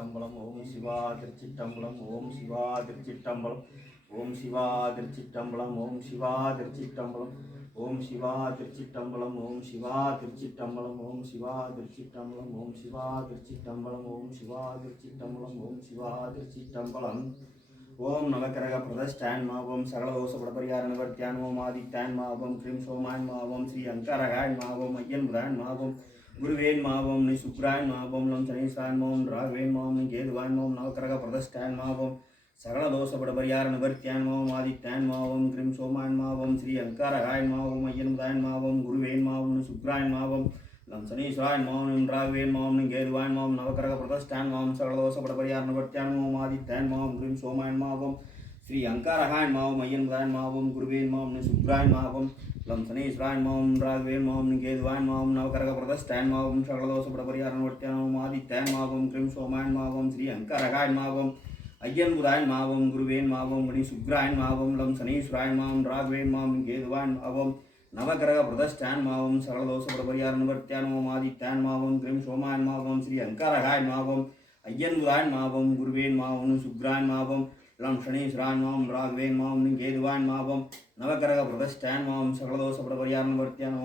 திருச்சிற்றம்பலம். ஓம் சிவா திருச்சிற்றம்பலம். ஓம் சிவா திருச்சிற்றம்பலம். ஓம் சிவா திருச்சிற்றம்பலம். ஓம் சிவா திருச்சிற்றம்பலம். ஓம் சிவா திருச்சிற்றம்பலம். ஓம் சிவா திருச்சிற்றம்பலம். ஓம் சிவா திருச்சிற்றம்பலம். ஓம் சிவா திருச்சிற்றம்பலம். ஓம் சிவா திருச்சிற்றம்பலம். ஓம் சிவா திருச்சிற்றம்பலம். ஓம் நவக்கிரக பிரதஷ்டான்மா. ஓம் சகலதோஷ படபரிகார ஓம் ஆதித்யான்மா. ஓம் ஸ்ரீம் சோமான்மா. ஓம் ஸ்ரீ அங்கரகான்மா. ஓம் ஐயன் புதான்மா. ஓம் குருவேன்மா. ஓம் நி சுக்ரான்மா. ஓம் லம் சனீஸ்வரான்மா. ஓம் ராகவேன்மா. ஓம் கேதுவான்மா. ஓம் நவக்கிரக பிரதஷ்டான்மா. ஓம் சகலதோஷ படபரிகார ஓம் ஆதித்யான்மா. ஓம் ஸ்ரீம் சோமான்மா. ஓம் ஸ்ரீ அங்கரகான்மா. ஓம் ஐயன் புதான்மா. ஓம் குருவேன்மா. ஓம் நி சுக்ரான்மா. ஓம் லம் சனீஸ்வரான்மா. ஓம் ராகவேன்மா. ஓம் கேதுவான்மா. ஓம் நவக்கிரக பிரதஷ்டான்மா. ஓம் சகலதோஷ படபரிகார ஓம் ஆதித்யான்மா. ஓம் ஸ்ரீம் சோமான்மா. ஓம் ஸ்ரீ அங்கரகான்மா. ஓம் ஐயன் புதான்மா. ஓம் குருவேன்மா. ஓம் நி சுக்ரான்மா. ஓம் லம் சனீஸ்வரான்மா. ஓம் ராகவேன்மா. ஓம் கேதுவான்மா. ஓம் நவக்கிரக பிரதஷ்டான்மா. ஓம் சகலதோஷ படபரிகார ஓம் ஆதித்யான்மா. ஓம் ஸ்ரீம் சோமான்மா. ஓம் ஸ்ரீ அங்கரகான்மா. ஓம் ஐயன் புதான்மா. ஓம் குருவேன்மா. ஓம் நி சுக்ரான்மா. ஓம் லம் சனீஸ்வரான்மா. ஓம் ராகவேன்மா. ஓம் கேதுவான்மா. ஓம் நவக்கிரக பிரதஷ்டான்மா. ஓம் சகலதோஷ படபரிகார ஓம் ஆதித்யான்மா. ஓம் ஸ்ரீம் சோமான்மா. ஓம் ஸ்ரீ அங்கரகான்மா. ஓம் ஐயன் புதான்மா. ஓம் குருவேன்மா. ஓம் சுக்ரான்மா. ஓம் லம் சனீஸ்வரான்மா. ஓம் ராகவேன்மா. ஓம் கேதுவான்மா. ஓம் நவக்கிரக பிரதஷ்டான்மா. ஓம் சகலதோஷ படபரிகார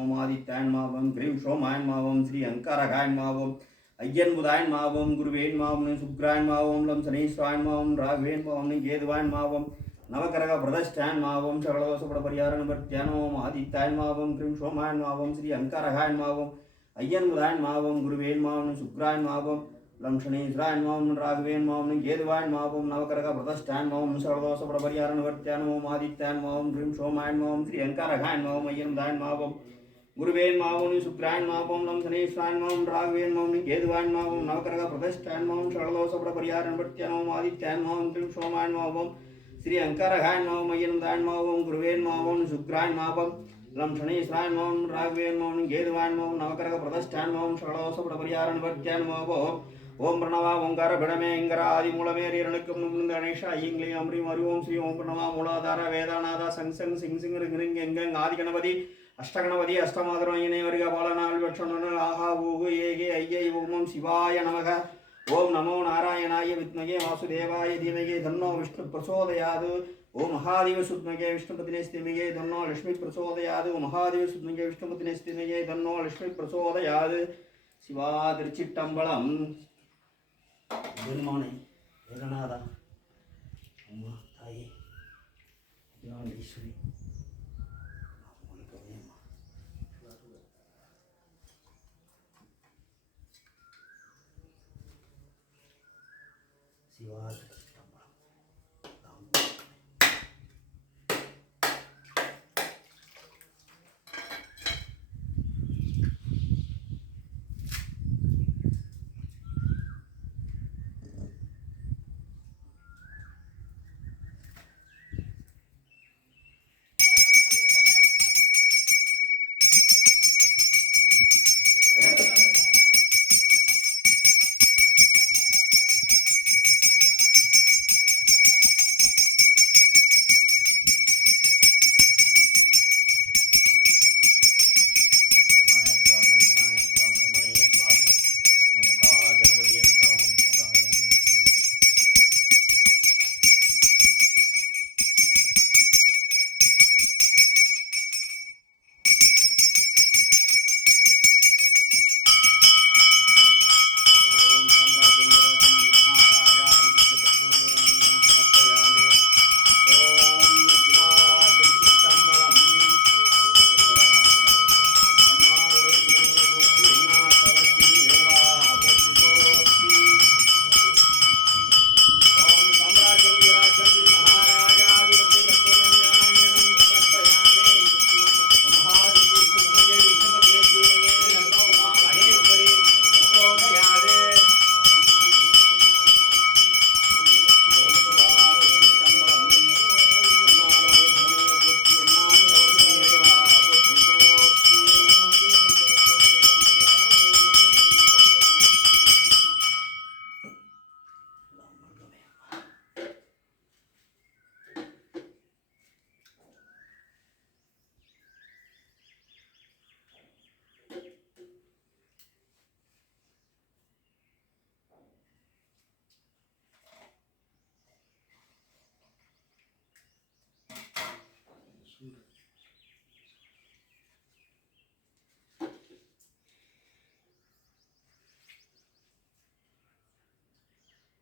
ஓம் ஆதித்யான்மா. ஓம் ஸ்ரீம் சோமான்மா. ஓம் ஸ்ரீ அங்கரகான்மா. ஓம் ஐயன் புதான்மா. ஓம் குருவேன்மா. ஓம் சுக்ரான்மா. ஓம் லம் சனீஸ்வரான்மா. ஓம் ராகவேன்மா. ஓம் கேதுவான்மா. ஓம் நவக்கிரக பிரதஷ்டான்மா. ஓம் சகலதோஷ படபரிகார ஓம் ஆதித்யான்மா. ஓம் ஸ்ரீம் சோமான்மா. ஓம் ஸ்ரீ அங்கரகான்மா. ஓம் ஐயன் புதான்மா. ஓம் குருவேன்மா. ஓம் சுக்ரான்மா. ஓம் லம் சனீஸ்வரான்மா. ஓம் ராகவேன்மா. ஓம் கேதுவான்மா. ஓம் நவக்கிரக பிரதஷ்டான்மா. ஓம் சகலதோஷ படபரிகார ஓம் ஆதித்யான்மா. ஓம் ஸ்ரீம் சோமான்மா. ஓம் ஸ்ரீ அங்கரகான்மா. ஓம் ஐயன் புதான்மா. ஓம் குருவேன்மா. ஓம் சுக்ரான்மா. ஓம் லம் சனீஸ்வரான்மா. ஓம் ராகவேன்மா. ஓம் கேதுவான்மா. ஓம் நவக்கிரக பிரதஷ்டான்மா. ஓம் சகலதோஷ படபரிகார ஓம் ஆதித்யான்மா. ஓம் ஸ்ரீம் சோமான்மா. ஓம் ஸ்ரீ அங்கரகான்மா. ஓம் ஐயன் புதான்மா. ஓம் குருவேன்மா. ஓம் சுக்ரான்மா. ஓம் லம் சனீஸ்வரான்மா. ஓம் ராகவேன்மா. ஓம் கேதுவான்மா. ஓம் நவக்கிரக பிரதஷ்டான்மா. ஓம் சகலதோஷ படபரிகார ஓம் பிரணவா ஓங்கார பிடமே எங்கர ஆதி மூலமேறி இரணுக்கும் கணேஷா ஐயங்களே அம்ரீம் அறிவோம் ஸ்ரீ ஓம் பிரணவா மூலாதார வேதாநாதா சங் சங் சிங் சிங் ரிங் எங்கங் ஆதி கணபதி அஷ்டகணபதி அஷ்டமாதரம் இணை வருக பாலநாள் வெற்றனுடன் ஆஹா ஊகு ஏகே ஐயை ஓம் சிவாய நமக. ஓம் நமோ நாராயணாய வித்மகே வாசுதேவாய தீமகே தன்னோ விஷ்ணு பிரசோதயாது. ஓம் மகாதேவ சுத்மகே விஷ்ணுபதினே ஸ்திமகே தன்னோ லட்சுமி பிரசோதயாது. ஓம் மகாதேவ சுத்மகே விஷ்ணுபதினே ஸ்திமகே தன்னோ லட்சுமி பிரசோதயாது. சிவா திருச்சிற்றம்பலம். பெருமானை ஜெகநாதா அம்மா தாயே ஈஸ்வரி சிவா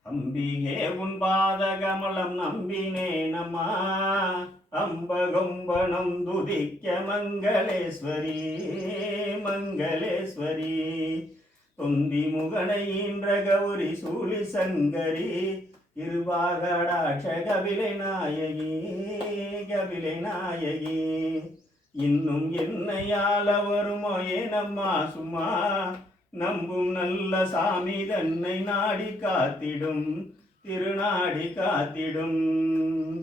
அம்பிகே உன் பாத கமலம் நம்பினேனம்மா, அம்பகொம்பனம் துதிக்க மங்களேஸ்வரி மங்களேஸ்வரி. தொந்தி முகனை ஈன்ற கௌரி சூழி சங்கரி, இருபாகடாட்ச கபிலை நாயகி கபிலை நாயகி. இன்னும் என்னையால வருமோ ஏனம்மா சும்மா, நம்பும் நல்ல சாமி தன்னை நாடி காத்திடும் திருநாடி காத்திடும்.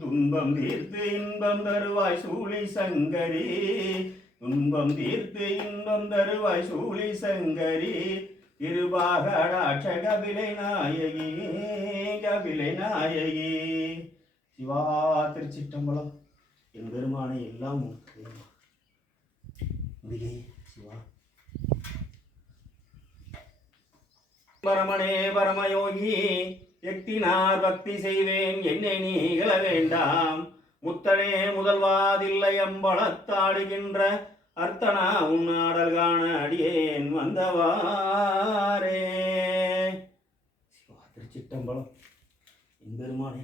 துன்பம் தீர்த்து இன்பம் தருவாய் சூழி சங்கரி, துன்பம் தீர்த்து இன்பம் தருவாய் சூழி சங்கரி. இருபாகடாட்ச கபிலை நாயகி கபிலை நாயகி. சிவா திருச்சிற்றம்பலம். என் பெருமானை எல்லாம் முடியே சிவா. பரமனே பரமயோகி, எக்தினார் பக்தி செய்வேன் என்னை நீகள வேண்டாம். முத்தனே முதல்வாதில்லை அம்பலத்தாடுகின்ற அர்த்தனா உன்னாடல் காண அடியேன் வந்தவாரே. சிவா திருச்சிற்றம்பலம். என் பெருமானே